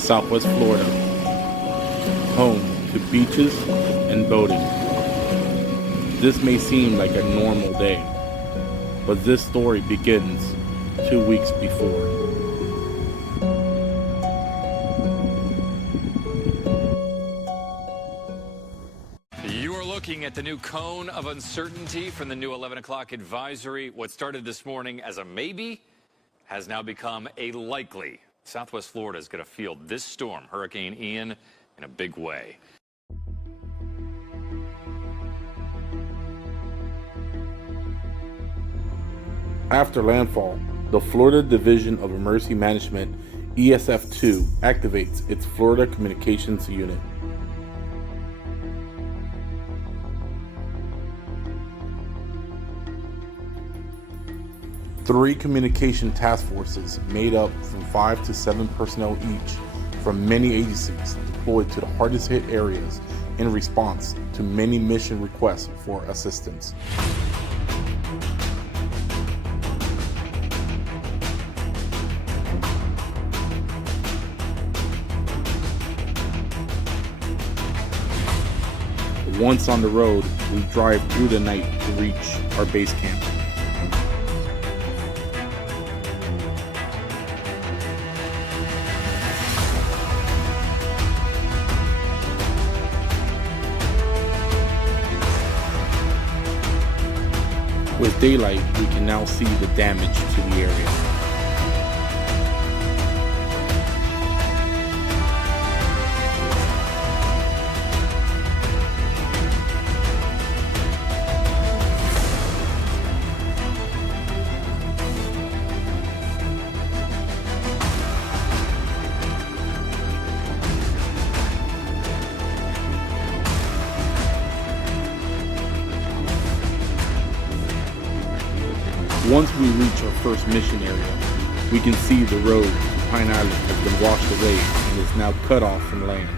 Southwest Florida, home to beaches and boating. This may seem like a normal day, but this story begins 2 weeks before. You are looking at the new cone of uncertainty from the new 11 o'clock advisory. What started this morning as a maybe has now become a likely. Southwest Florida is going to feel this storm, Hurricane Ian, in a big way. After landfall, the Florida Division of Emergency Management, ESF2, activates its Florida Communications Unit. Three communication task forces made up from 5 to 7 personnel each from many agencies deployed to the hardest hit areas in response to many mission requests for assistance. Once on the road, we drive through the night to reach our base camp. With daylight, we can now see the damage to the area. Once we reach our first mission area, we can see the road to Pine Island has been washed away and is now cut off from land.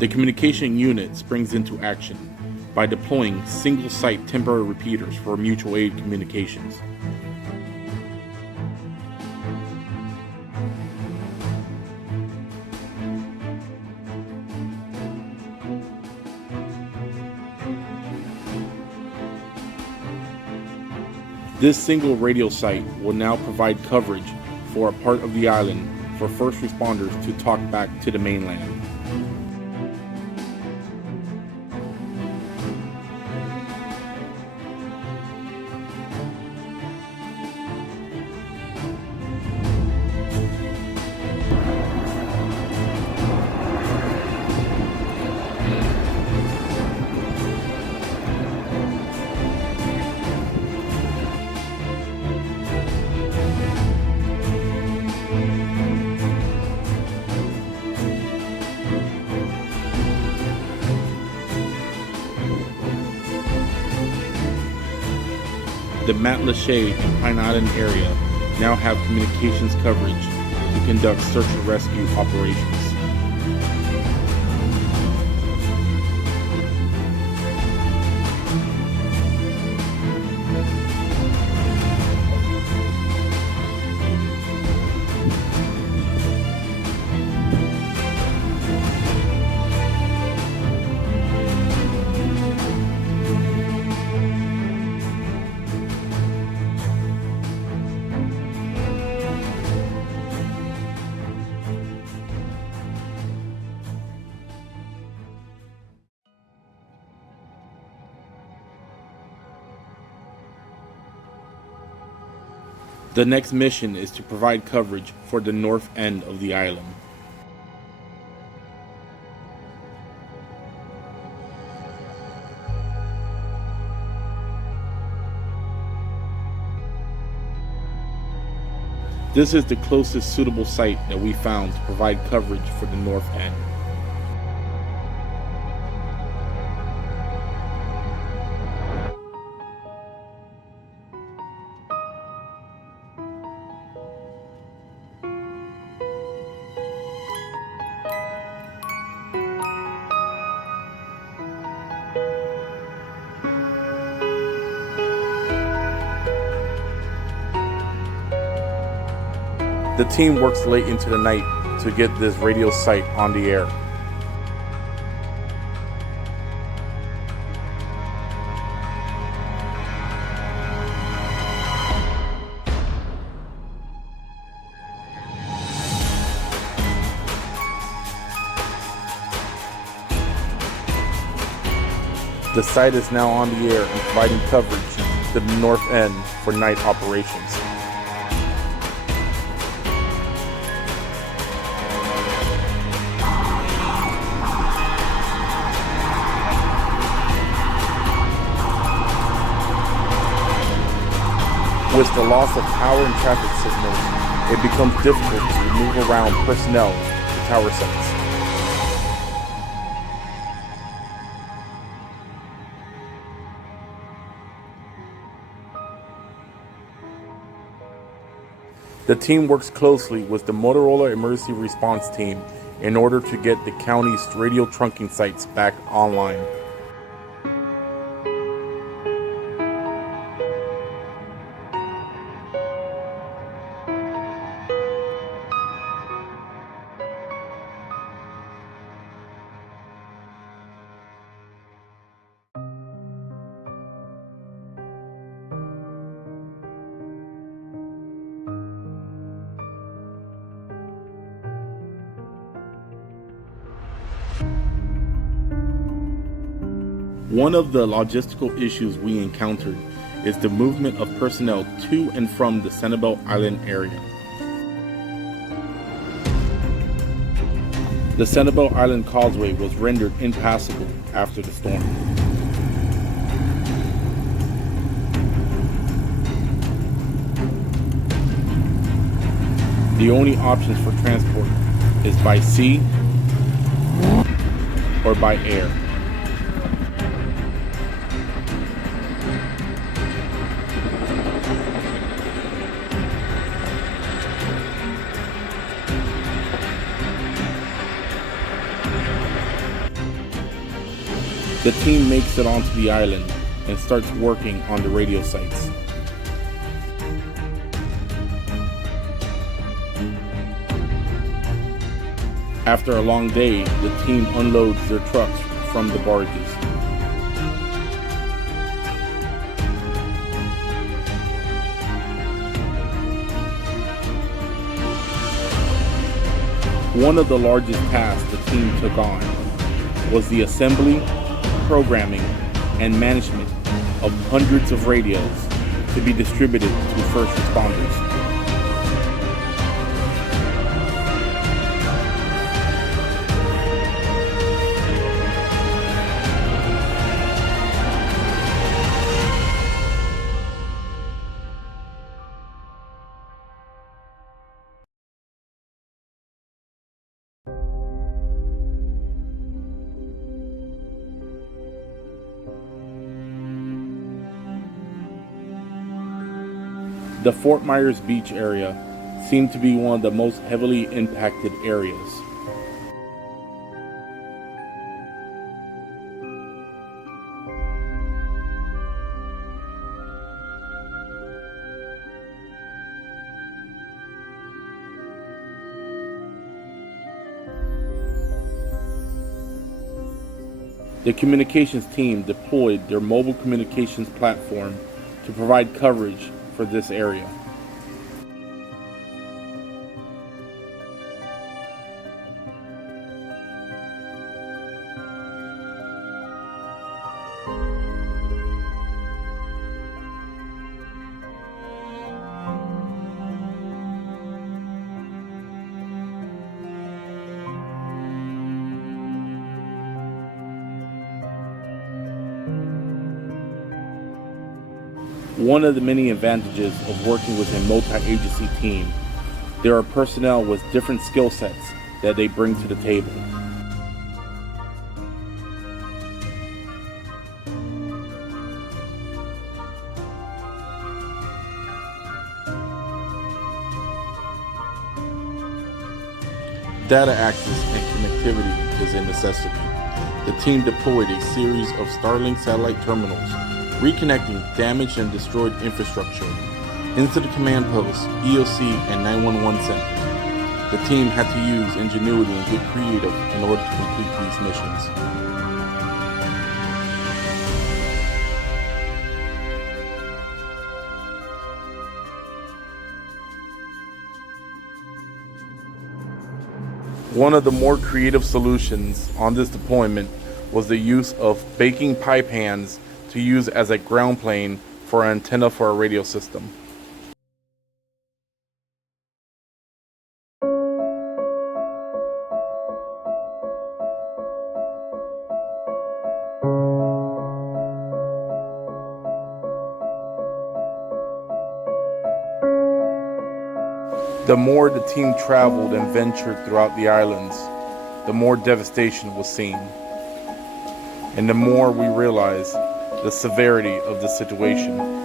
The communication unit springs into action by deploying single-site temporary repeaters for mutual aid communications. This single radio site will now provide coverage for a part of the island for first responders to talk back to the mainland. The Matlacha and Pine Island area now have communications coverage to conduct search and rescue operations. The next mission is to provide coverage for the north end of the island. This is the closest suitable site that we found to provide coverage for the north end. The team works late into the night to get this radio site on the air. The site is now on the air and providing coverage to the north end for night operations. With the loss of power and traffic signals, it becomes difficult to move around personnel to tower sites. The team works closely with the Motorola Emergency Response Team in order to get the county's radio trunking sites back online. One of the logistical issues we encountered is the movement of personnel to and from the Sanibel Island area. The Sanibel Island causeway was rendered impassable after the storm. The only options for transport is by sea or by air. The team makes it onto the island and starts working on the radio sites. After a long day, the team unloads their trucks from the barges. One of the largest tasks the team took on was the assembly, programming, and management of hundreds of radios to be distributed to first responders. The Fort Myers Beach area seemed to be one of the most heavily impacted areas. The communications team deployed their mobile communications platform to provide coverage for this area. One of the many advantages of working with a multi-agency team, there are personnel with different skill sets that they bring to the table. Data access and connectivity is a necessity. The team deployed a series of Starlink satellite terminals, reconnecting damaged and destroyed infrastructure, Incident Command Post, EOC, and 911 Center. The team had to use ingenuity and get creative in order to complete these missions. One of the more creative solutions on this deployment was the use of baking pie pans to use as a ground plane for an antenna for a radio system. The more the team traveled and ventured throughout the islands, the more devastation was seen. And the more we realized the severity of the situation.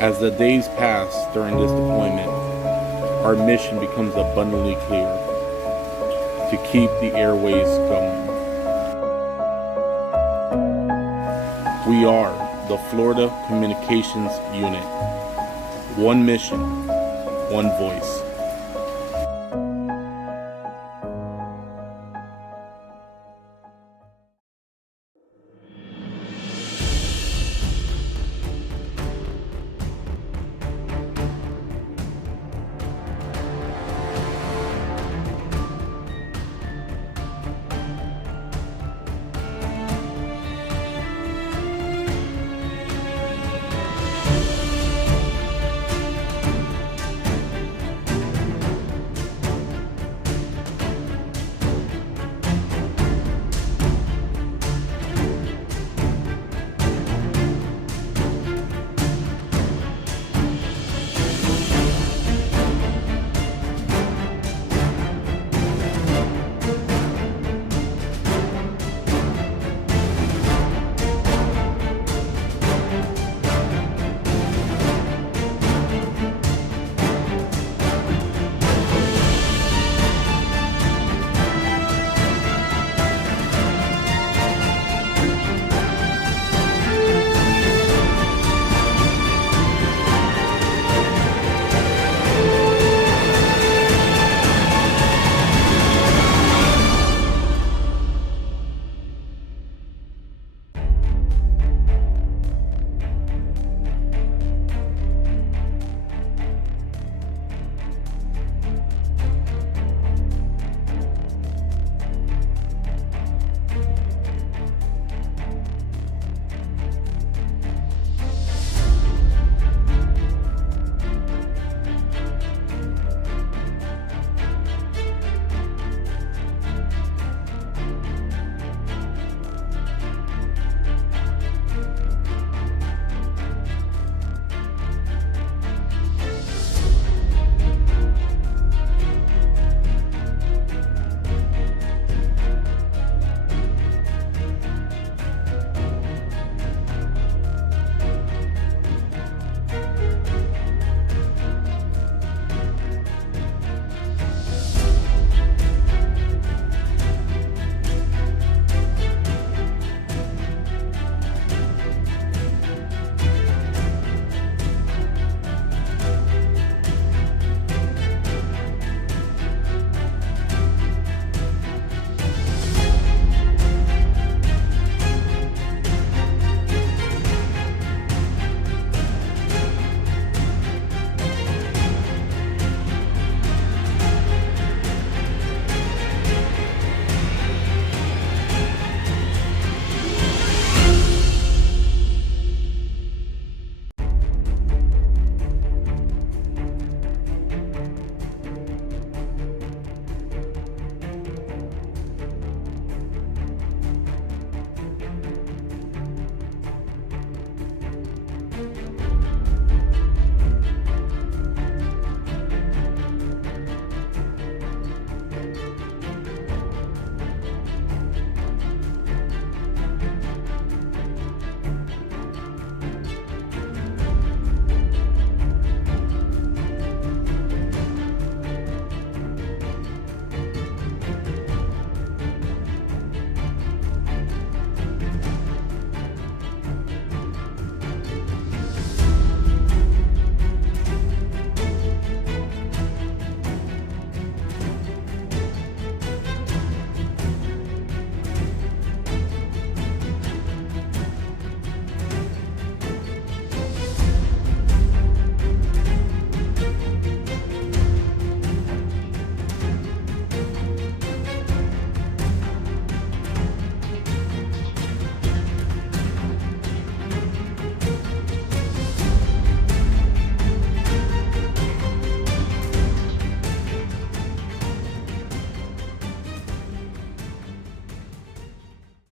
As the days pass during this deployment, our mission becomes abundantly clear: to keep the airways going. We are the Florida Communications Unit. One mission, one voice.